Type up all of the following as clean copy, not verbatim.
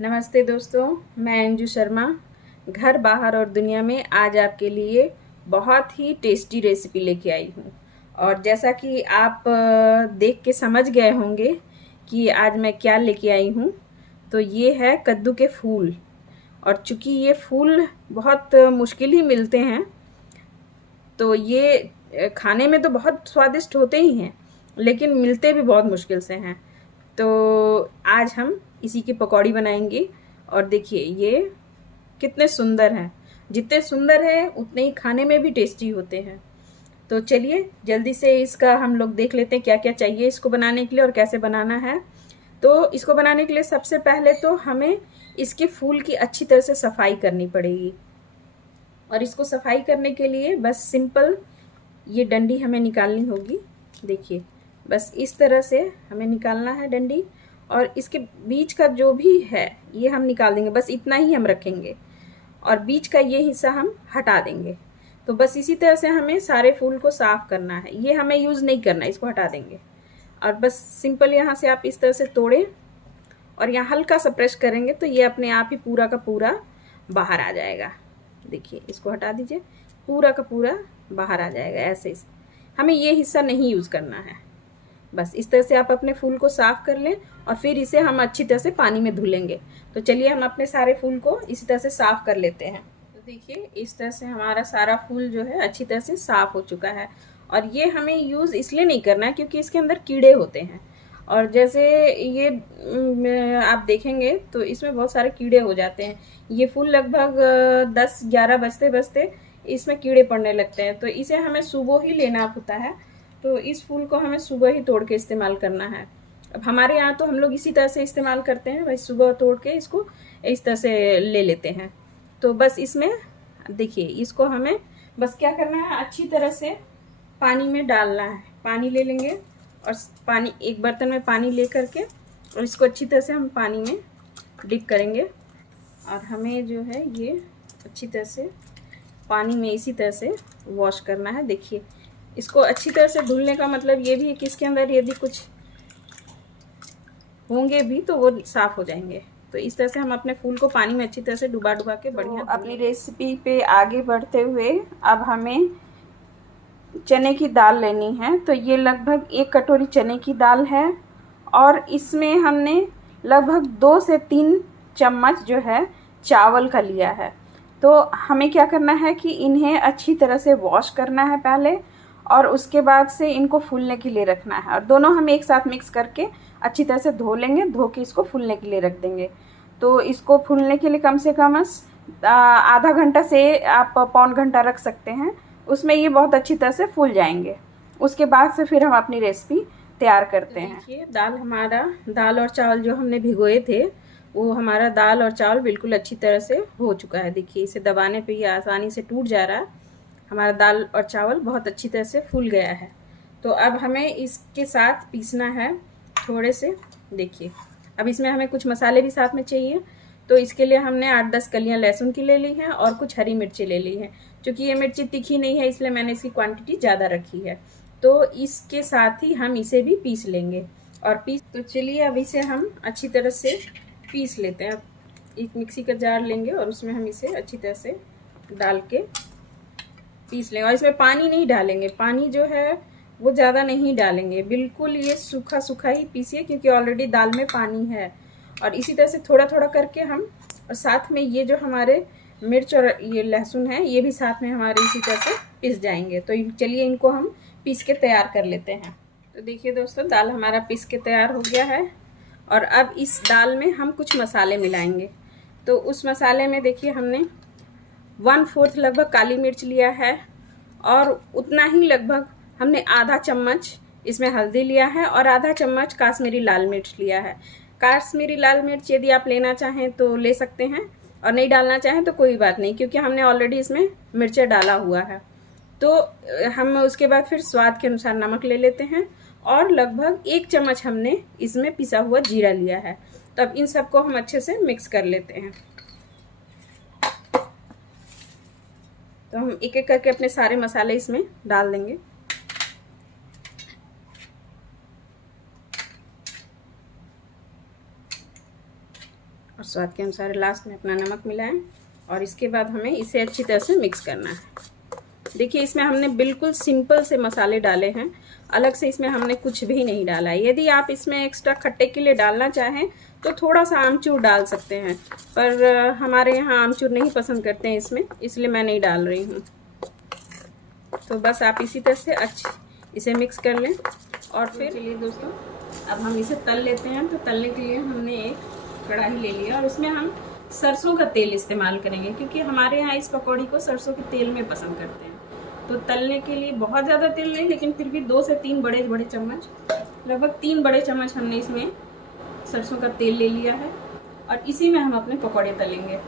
नमस्ते दोस्तों, मैं अंजू शर्मा घर बाहर और दुनिया में आज आपके लिए बहुत ही टेस्टी रेसिपी लेके आई हूँ। और जैसा कि आप देख के समझ गए होंगे कि आज मैं क्या लेके आई हूँ, तो ये है कद्दू के फूल। और चूँकि ये फूल बहुत मुश्किल ही मिलते हैं, तो ये खाने में तो बहुत स्वादिष्ट होते ही हैं, लेकिन मिलते भी बहुत मुश्किल से हैं। तो आज हम इसी की पकौड़ी बनाएंगे। और देखिए ये कितने सुंदर हैं। जितने सुंदर हैं उतने ही खाने में भी टेस्टी होते हैं। तो चलिए जल्दी से इसका हम लोग देख लेते हैं क्या क्या चाहिए इसको बनाने के लिए और कैसे बनाना है। तो इसको बनाने के लिए सबसे पहले तो हमें इसके फूल की अच्छी तरह से सफाई करनी पड़ेगी। और इसको सफाई करने के लिए बस सिंपल ये डंडी हमें निकालनी होगी। देखिए बस इस तरह से हमें निकालना है डंडी, और इसके बीच का जो भी है ये हम निकाल देंगे। बस इतना ही हम रखेंगे और बीच का ये हिस्सा हम हटा देंगे। तो बस इसी तरह से हमें सारे फूल को साफ करना है। ये हमें यूज़ नहीं करना, इसको हटा देंगे। और बस सिंपल यहाँ से आप इस तरह से तोड़ें और यहाँ हल्का सा प्रेस करेंगे तो ये अपने आप ही पूरा का पूरा बाहर आ जाएगा। देखिए इसको हटा दीजिए, पूरा का पूरा बाहर आ जाएगा। ऐसे हमें ये हिस्सा नहीं यूज़ करना है। बस इस तरह से आप अपने फूल को साफ़ कर लें और फिर इसे हम अच्छी तरह से पानी में धुलेंगे। तो चलिए हम अपने सारे फूल को इसी तरह से साफ़ कर लेते हैं। तो देखिए इस तरह से हमारा सारा फूल जो है अच्छी तरह से साफ़ हो चुका है। और ये हमें यूज़ इसलिए नहीं करना है क्योंकि इसके अंदर कीड़े होते हैं। और जैसे ये आप देखेंगे तो इसमें बहुत सारे कीड़े हो जाते हैं। ये फूल लगभग 10-11 बजते बजते इसमें कीड़े पड़ने लगते हैं। तो इसे हमें सुबह ही लेना होता है। तो इस फूल को हमें सुबह ही तोड़ के इस्तेमाल करना है। अब हमारे यहाँ तो हम लोग इसी तरह से इस्तेमाल करते हैं। भाई सुबह तोड़ के इसको इस तरह से ले लेते हैं। तो बस इसमें देखिए इसको हमें बस क्या करना है, अच्छी तरह से पानी में डालना है। पानी ले लेंगे और पानी एक बर्तन में पानी ले करके और इसको अच्छी तरह से हम पानी में डिप करेंगे। और हमें जो है ये अच्छी तरह से पानी में इसी तरह से वॉश करना है। देखिए इसको अच्छी तरह से धुलने का मतलब ये भी है कि इसके अंदर यदि कुछ होंगे भी तो वो साफ़ हो जाएंगे। तो इस तरह से हम अपने फूल को पानी में अच्छी तरह से डुबा डुबा के बढ़िया अपनी रेसिपी पे आगे बढ़ते हुए अब हमें चने की दाल लेनी है। तो ये लगभग 1 कटोरी चने की दाल है और इसमें हमने लगभग 2 से 3 चम्मच जो है चावल का लिया है। तो हमें क्या करना है कि इन्हें अच्छी तरह से वॉश करना है पहले, और उसके बाद से इनको फूलने के लिए रखना है। और दोनों हम एक साथ मिक्स करके अच्छी तरह से धो लेंगे। धो के इसको फूलने के लिए रख देंगे। तो इसको फूलने के लिए कम से कम आधा घंटा से आप पौन घंटा रख सकते हैं। उसमें ये बहुत अच्छी तरह से फूल जाएंगे। उसके बाद से फिर हम अपनी रेसिपी तैयार करते हैं। देखिए दाल और चावल जो हमने भिगोए थे वो हमारा दाल और चावल बिल्कुल अच्छी तरह से हो चुका है। देखिए इसे दबाने पे ये आसानी से टूट जा रहा है। हमारा दाल और चावल बहुत अच्छी तरह से फूल गया है। तो अब हमें इसके साथ पीसना है थोड़े से। देखिए अब इसमें हमें कुछ मसाले भी साथ में चाहिए। तो इसके लिए हमने 8-10 कलियां लहसुन की ले ली हैं और कुछ हरी मिर्ची ले ली हैं। क्योंकि ये मिर्ची तीखी नहीं है इसलिए मैंने इसकी क्वांटिटी ज़्यादा रखी है। तो इसके साथ ही हम इसे भी पीस लेंगे। तो चलिए अब इसे हम अच्छी तरह से पीस लेते हैं। एक मिक्सी का जार लेंगे और उसमें हम इसे अच्छी तरह से डाल के पीस लेंगे। और इसमें पानी नहीं डालेंगे, पानी जो है वो ज़्यादा नहीं डालेंगे। बिल्कुल ये सूखा सूखा ही पीसिए क्योंकि ऑलरेडी दाल में पानी है। और इसी तरह से थोड़ा थोड़ा करके हम, और साथ में ये जो हमारे मिर्च और ये लहसुन है ये भी साथ में हमारे इसी तरह से पिस जाएंगे। तो चलिए इनको हम पीस के तैयार कर लेते हैं। तो देखिए दोस्तों दाल हमारा पीस के तैयार हो गया है। और अब इस दाल में हम कुछ मसाले मिलाएंगे। तो उस मसाले में देखिए हमने 1/4 लगभग काली मिर्च लिया है और उतना ही लगभग हमने आधा चम्मच इसमें हल्दी लिया है और आधा चम्मच काश्मीरी लाल मिर्च लिया है। काश्मीरी लाल मिर्च यदि आप लेना चाहें तो ले सकते हैं और नहीं डालना चाहें तो कोई बात नहीं, क्योंकि हमने ऑलरेडी इसमें मिर्चें डाला हुआ है। तो हम उसके बाद फिर स्वाद के अनुसार नमक ले लेते हैं और लगभग 1 चम्मच हमने इसमें पिसा हुआ जीरा लिया है। तो अब इन सबको हम अच्छे से मिक्स कर लेते हैं। तो हम एक एक करके अपने सारे मसाले इसमें डाल देंगे। और स्वाद के अनुसार लास्ट में अपना नमक मिलाएं और इसके बाद हमें इसे अच्छी तरह से मिक्स करना है। देखिए इसमें हमने बिल्कुल सिंपल से मसाले डाले हैं, अलग से इसमें हमने कुछ भी नहीं डाला है। यदि आप इसमें एक्स्ट्रा खट्टे के लिए डालना चाहें तो थोड़ा सा आमचूर डाल सकते हैं, पर हमारे यहाँ आमचूर नहीं पसंद करते हैं इसमें, इसलिए मैं नहीं डाल रही हूँ। तो बस आप इसी तरह से इसे मिक्स कर लें और फिर चलिए दोस्तों अब हम इसे तल लेते हैं। तो तलने के लिए हमने एक कढ़ाई ले लिया और उसमें हम सरसों का तेल इस्तेमाल करेंगे, क्योंकि हमारे यहाँ इस पकौड़ी को सरसों के तेल में पसंद करते हैं। तो तलने के लिए बहुत ज़्यादा तेल नहीं, लेकिन फिर भी 2 से 3 बड़े बड़े चम्मच, लगभग 3 बड़े चम्मच हमने इसमें सरसों का तेल ले लिया है और इसी में हम अपने पकौड़े तलेंगे।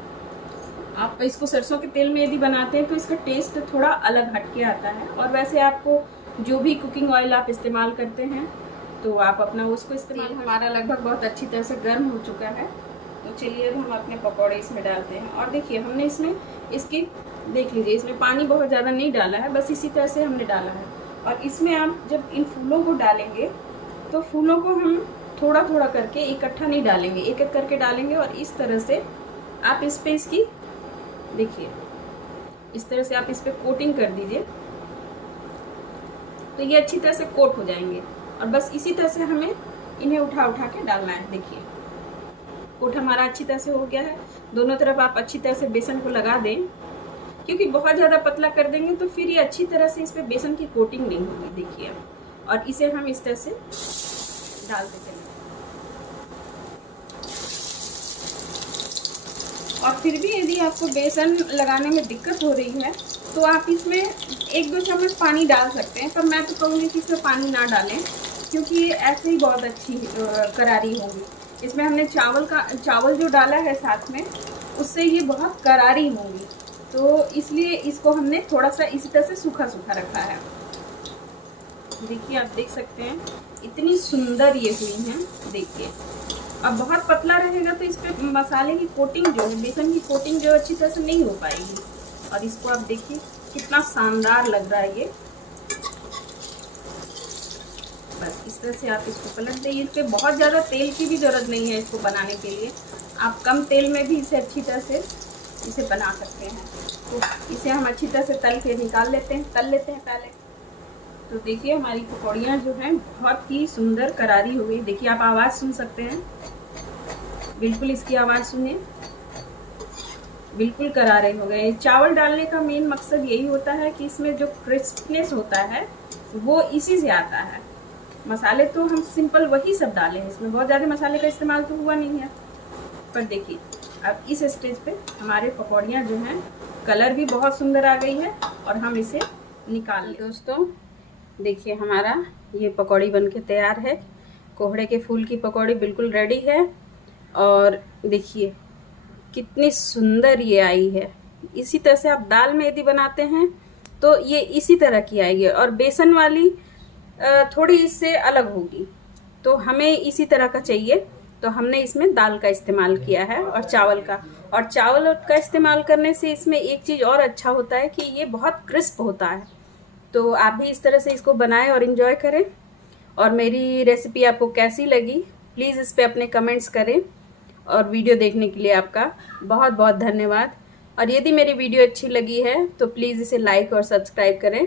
आप इसको सरसों के तेल में यदि बनाते हैं तो इसका टेस्ट थोड़ा अलग हटके आता है। और वैसे आपको जो भी कुकिंग ऑयल आप इस्तेमाल करते हैं तो आप अपना उसको इस्तेमाल। हमारा लगभग बहुत अच्छी तरह से गर्म हो चुका है, तो चलिए अब हम अपने पकौड़े इसमें डालते हैं। और देखिए हमने इसमें देख लीजिए इसमें पानी बहुत ज़्यादा नहीं डाला है, बस इसी तरह से हमने डाला है। और इसमें आप जब इन फूलों को डालेंगे तो फूलों को हम थोड़ा थोड़ा करके इकट्ठा नहीं डालेंगे, एक एक करके डालेंगे। और इस तरह से आप इस पर इसकी देखिए इस तरह से आप इस पर कोटिंग कर दीजिए, तो ये अच्छी तरह से कोट हो जाएंगे। और बस इसी तरह से हमें इन्हें उठा उठा के डालना है। देखिए कोट हमारा अच्छी तरह से हो गया है। दोनों तरफ आप अच्छी तरह से बेसन को लगा दें, क्योंकि बहुत ज़्यादा पतला कर देंगे तो फिर ये अच्छी तरह से इस पर बेसन की कोटिंग नहीं होगी। देखिए और इसे हम इस तरह से डालते चलें। और फिर भी यदि आपको बेसन लगाने में दिक्कत हो रही है तो आप इसमें 1-2 चम्मच पानी डाल सकते हैं, पर मैं तो कहूँगी कि इसमें पानी ना डालें, क्योंकि ये ऐसे ही बहुत अच्छी करारी होगी। इसमें हमने चावल जो डाला है साथ में, उससे ये बहुत करारी होंगी, तो इसलिए इसको हमने थोड़ा सा इसी तरह से सूखा सूखा रखा है। देखिए आप देख सकते हैं इतनी सुंदर ये हुई हैं। देखिए अब बहुत पतला रहेगा तो इस पर मसाले की कोटिंग जो है, बेसन की कोटिंग जो अच्छी तरह से नहीं हो पाएगी। और इसको आप देखिए कितना शानदार लग रहा है ये। बस इस तरह से आप इसको पलट दें। इस पर बहुत ज़्यादा तेल की भी ज़रूरत नहीं है इसको बनाने के लिए, आप कम तेल में भी इसे अच्छी तरह से इसे बना सकते हैं। तो इसे हम अच्छी तरह से तल लेते हैं पहले। तो देखिए हमारी पकौड़ियाँ जो हैं बहुत ही सुंदर करारी हो गई। देखिए आप आवाज़ सुन सकते हैं, बिल्कुल इसकी आवाज़ सुनिए, बिल्कुल करारे हो गए। चावल डालने का मेन मकसद यही होता है कि इसमें जो क्रिस्पनेस होता है वो इसी से आता है। मसाले तो हम सिंपल वही सब डाले हैं, इसमें बहुत ज़्यादा मसाले का इस्तेमाल तो हुआ नहीं है। पर देखिए अब इस स्टेज पे हमारे पकौड़ियाँ जो हैं कलर भी बहुत सुंदर आ गई है और हम इसे निकाल लें। दोस्तों देखिए हमारा ये पकौड़ी बनके तैयार है। कोहड़े के फूल की पकौड़ी बिल्कुल रेडी है। और देखिए कितनी सुंदर ये आई है। इसी तरह से आप दाल में यदि बनाते हैं तो ये इसी तरह की आएगी, और बेसन वाली थोड़ी इससे अलग होगी। तो हमें इसी तरह का चाहिए, तो हमने इसमें दाल का इस्तेमाल किया है और चावल का। और चावल का इस्तेमाल करने से इसमें एक चीज़ और अच्छा होता है कि ये बहुत क्रिस्प होता है। तो आप भी इस तरह से इसको बनाएं और इन्जॉय करें। और मेरी रेसिपी आपको कैसी लगी प्लीज़ इस पर अपने कमेंट्स करें। और वीडियो देखने के लिए आपका बहुत बहुत धन्यवाद। और यदि मेरी वीडियो अच्छी लगी है तो प्लीज़ इसे लाइक और सब्सक्राइब करें।